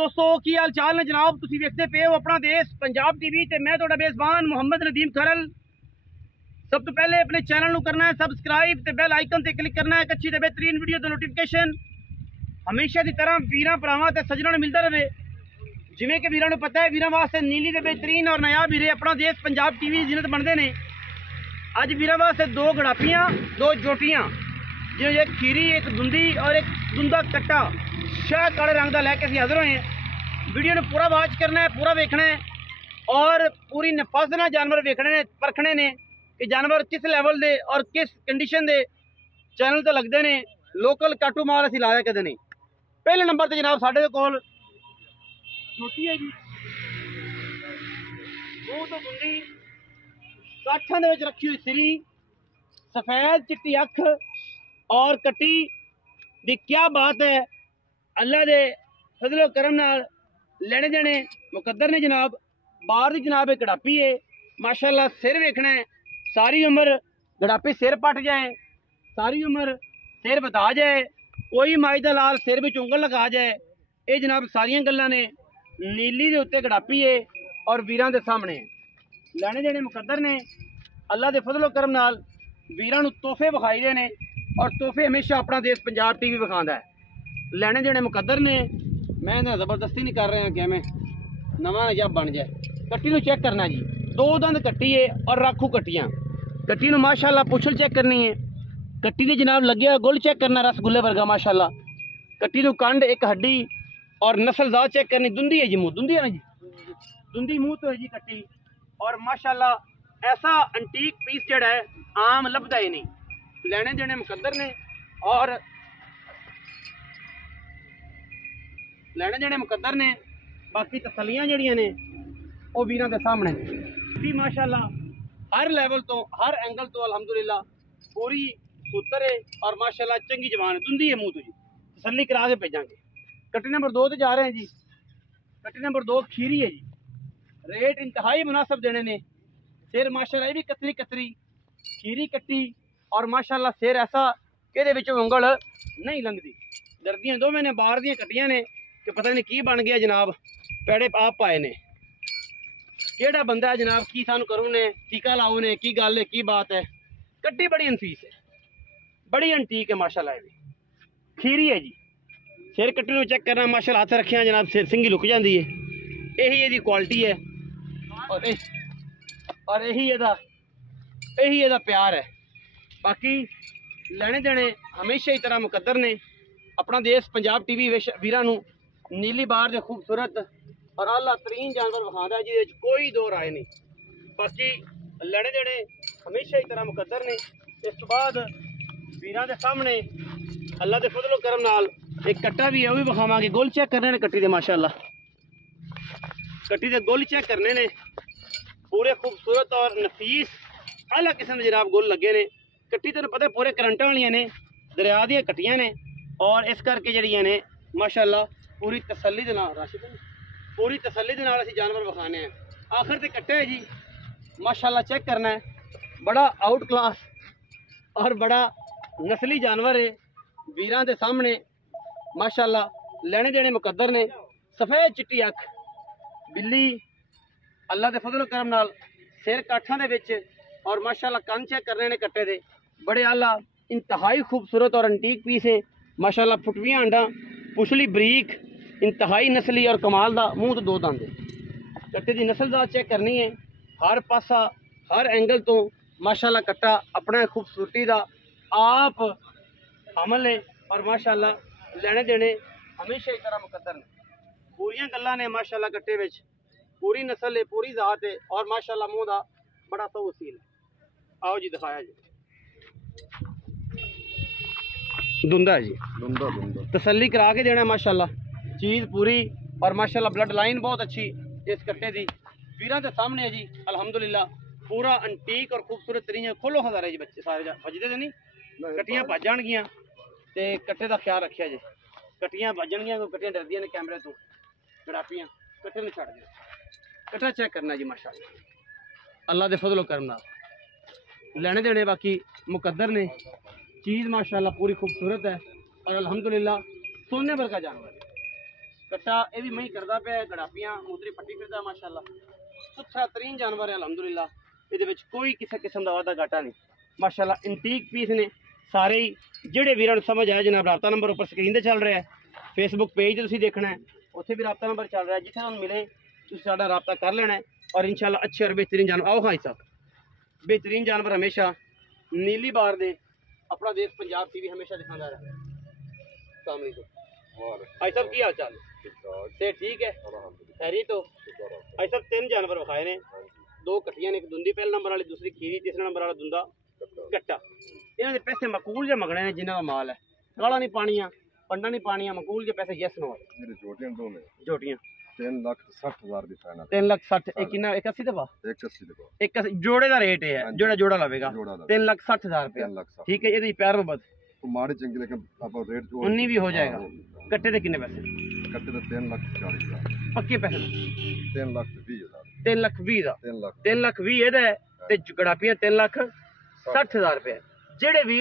दोस्तों की हाल चाल ने जनाब, तुसी देखते पे हो अपना देश पंजाब टीवी ते मैं तुहाडा मेज़बान मोहम्मद नदीम खरल। सब तो पहले अपने चैनल नू करना है सबसक्राइब ते बेल आइकन ते क्लिक करना है एक अच्छी ते बेहतरीन वीडियो दा नोटिफिकेशन हमेशा की तरह वीरां भरावां ते सज्जनां नूं मिलदा रहे। जिवें कि वीरां नूं पता है वीरां वास्ते नीली ते बेहतरीन और नायाब हीरे अपना देश पंजाब टीवी जिन्नत बनते हैं। अज वीरां वास्ते दो गड़ापियां दो जोटियां जिन्हें एक खीरी एक दुंदी और एक दुंदा कट्टा शाह काले रंग का लैके हाजिर हुए हैं। वीडियो ने पूरा वाच करना है, पूरा वेखना है और पूरी नफाजना जानवर वेखने ने परखने ने कि जानवर किस लैवल दे और किस कंडीशन दे चैनल तो लगते हैं। लोकल काटू माल असीं लाया कदे नहीं। पहले नंबर पर जनाब साढ़े कोल छोटी है जी, मूँह तो दुंदी काठा दे विच रखी हुई सिरी, सफेद चिट्टी अख और कट्टी दी क्या बात है। अल्लाह दे फजलो करम नाल लेने देने मुकद्दर ने जनाब। बाहर की जनाब एक गड़ापी है माशाल्लाह। सिर वेखना है, सारी उम्र गड़ापी सिर पट जाए, सारी उम्र सिर बता जाए, कोई माई दा लाल सिर में उंगल लगा जाए। ये जनाब सारिया गल्लां ने नीली दे उत्ते गड़ापी है और वीरां दे सामने लेने देने मुकद्दर ने। अल्लाह दे फजलो करम नाल वीरां नूं तोहफे विखाई दे ने और तोहफे हमेशा अपना देश पंजाब टीवी विखांदा है। लेने देने मुकद्दर ने। मैं जबरदस्ती नहीं कर रहा कि मैं नवा या बन जाए। कट्टी नूं चेक करना जी, दो दंद कट्टी है और राखू कट्टियां। कट्टी नूं माशाल्लाह पुछल चेक करनी है। कट्टी दे जनाब लगे गुल चेक करना रसगुल्ले वर्गा माशाल्लाह। कट्टी नूं कंड एक हड्डी और नस्लजात चेक करनी। दुंदी है जी, मुँह दुंदी है ना जी, दुंदी मुँह तो है जी कट्टी। और माशाल्लाह ऐसा अंटीक पीस जड़ा है आम लभदा ही नहीं। लेने देने मुकद्दर ने और लेने देने मुकद्दर ने। बाकी तसलियां जड़ियां ने वो वीरां दे सामने भी माशाल्लाह हर लैवल तो हर एंगल तो अल्हम्दुलिल्लाह पूरी सूतर है और माशाल्लाह चंगी जवान है। दुंदी है मुँह तो जी, तसल्ली करा के भेजांगे। कट्टी नंबर 2 ते जा रहे हैं जी। कट्टी नंबर 2 खीरी है जी। रेट इंतहाई मुनासिब देने ने। सिर माशाल्लाह ये भी कतरी कतरी खीरी कट्टी और माशाल्लाह सिर ऐसा कि उंगल नहीं लंघदी। दर्दियां दो मैंने बाहर दियां कट्टियां ने कि पता नहीं की बन गया जनाब। पैड़े आप पाए ने केड़ा बंदा है जनाब, की सानू करूँ ने टीका लाओ ने की गल है की बात है। कट्टी बड़ी अनफीस है, बड़ी अंटीक है माशाल्लाह। ये भी खीरी है जी। सिर कट्टी नूं चेक करना माशाल्लाह, हाथ रखिया जनाब सिर सिंगी लुक जाती है। यही यदी क्वालिटी है और यही एदा प्यार है। बाकी लेने देने हमेशा ही तरह मुकद्दर ने। अपना देश पंजाब टीवी वीरां नूं नीली बार दे खूबसूरत और आला तरीन जानवर विखांदा है जिहदे कोई दो राय नहीं। बाकी लेने देने हमेशा ही तरह मुकद्दर ने। इस तो बाद वीरां दे सामने अल्लाह दे फजलो करम नाल एक कट्टा भी है, वो भी विखावांगे। गोल चेक करने ने कट्टी दे माशाल्लाह। कट्टी दे गोल चेक करने ने पूरे खूबसूरत और नफीस आला किस्म के जनाब गोल लगे ने। कट्टी तेन पता पूरे करंटा वालियां ने, दरिया दी कट्टियां ने और इस करके जड़ियां ने माशाल्लाह पूरी तसल्ली दे नाल पूरी तसल्ली दे नाल असीं जानवर विखाने हैं। आखिर ते कट्टे है जी माशाल्लाह। चेक करना है, बड़ा आउट क्लास और बड़ा नस्ली जानवर है वीरां दे सामने माशाल्लाह। लेने देने मुकद्दर ने। सफेद चिट्टी अख बिल्ली अल्लाह दे फजल करम नाल सिर काठा दे विच और माशाल्लाह कंन चेक करने ने कट्टे दे बड़े आला इंतहाई खूबसूरत और अंटीक पीस है माशाल्लाह। फुटवियां अंडा पुछली बरीक इंतहाई नस्ली और कमाल दा मुँह तो दो दंद। कट्टे की नस्लजात चेक करनी है, हर पासा हर एंगल तो माशाल्लाह कट्टा अपने खूबसूरती दा आप अमल है और माशाल्लाह लेने देने हमेशा इस तरह मुकद्दर ने। पूरियां गल्लां ने माशाल्लाह कट्टे विच पूरी नस्ल है पूरी जात है और माशाल्लाह मुँह दा बड़ा तो वसील है। आओ जी दिखाया जी, दुंदा है जी, दुंदा तसल्ली करा के देना माशाल्लाह। चीज़ पूरी और माशाल्लाह ब्लड लाइन बहुत अच्छी इस कट्टे दी वीरां दे सामने है जी अल्हम्दुलिल्लाह। पूरा अंटीक और खूबसूरत तरीन। खोलो हज़ारे जी बच्चे सारे भजदे तो नहीं, कट्टियां भज जाणगियां ते कट्टे का ख्याल रखिया जी। कट्टियां भजणगियां कोई कट्टियां डरदियां ने कैमरे तो गड़ापियां कट्टे नूं छड्ड दे। कट्टा चेक करना जी माशाल्लाह अल्लाह दे फजलो करम नाल लेने देने बाकी मुकद्दर ने। चीज़ माशाल्लाह पूरी खूबसूरत है और अल्हम्दुलिल्लाह सोने भर का जानवर है। कट्टा ये भी मही करदा पे गड़ापियां उधरी पट्टी फिरदा माशाल्लाह सुथरा तरीन जानवर है अलहमदुलिल्लाह ये कोई किसी किस्म का वादा घाटा नहीं माशाल्लाह इंटीक पीस ने सारे ही जेडे वीरां नूं समझ आया जनाब राबता नंबर उपर स्क्रीन ते चल रहा है फेसबुक पेज ते तुसीं देखना है उत्थे भी राबता नंबर चल रहा है जिथे तुहानूं मिले तुसीं साडा राबता कर लेना है और इंशाल्लाह अच्छे और बेहतरीन जानवर आओ हाँ साहब बेहतरीन जानवर हमेशा नीली बार दे अपना देश पंजाब टीवी हमेशा दिखाता रहा अस्सलाम वालेकुम भाई साहब की हाल चाल से ठीक है खैरी तो भाई साहब 3 जानवर विखाए ने 2 कट्टियां ने एक दुंदी पहले नंबर वाली दूसरी खीरी तीसरे नंबर वाला दुंदा कट्टा इन्हों के पैसे मकूल जो मंगने ने जिन्हों का माल है गाला नहीं पानिया पंडा नहीं पानिया मकूल के पैसे यस नो जोटियां 3,60,000 दी फाइनल 3,60,000 एक कितना 81 दफा 81 जोड़े का रेट है जोड़ा जोड़ा लवेगा 3,60,000 रुपया ठीक है ये प्यार मोहब्बत माड़ी चंगी लेकिन आप रेट 19 भी हो जाएगा कट्टे दे कितने पैसे कट्टे दे 3,40,000 पक्के पैसे 3,20,000 3,20,000 ਦਾ 3,20,000 ਇਹਦਾ ਤੇ ਗੜਾਪੀਆਂ 3,60,000 ਰੁਪਏ ਜਿਹੜੇ ਵੀ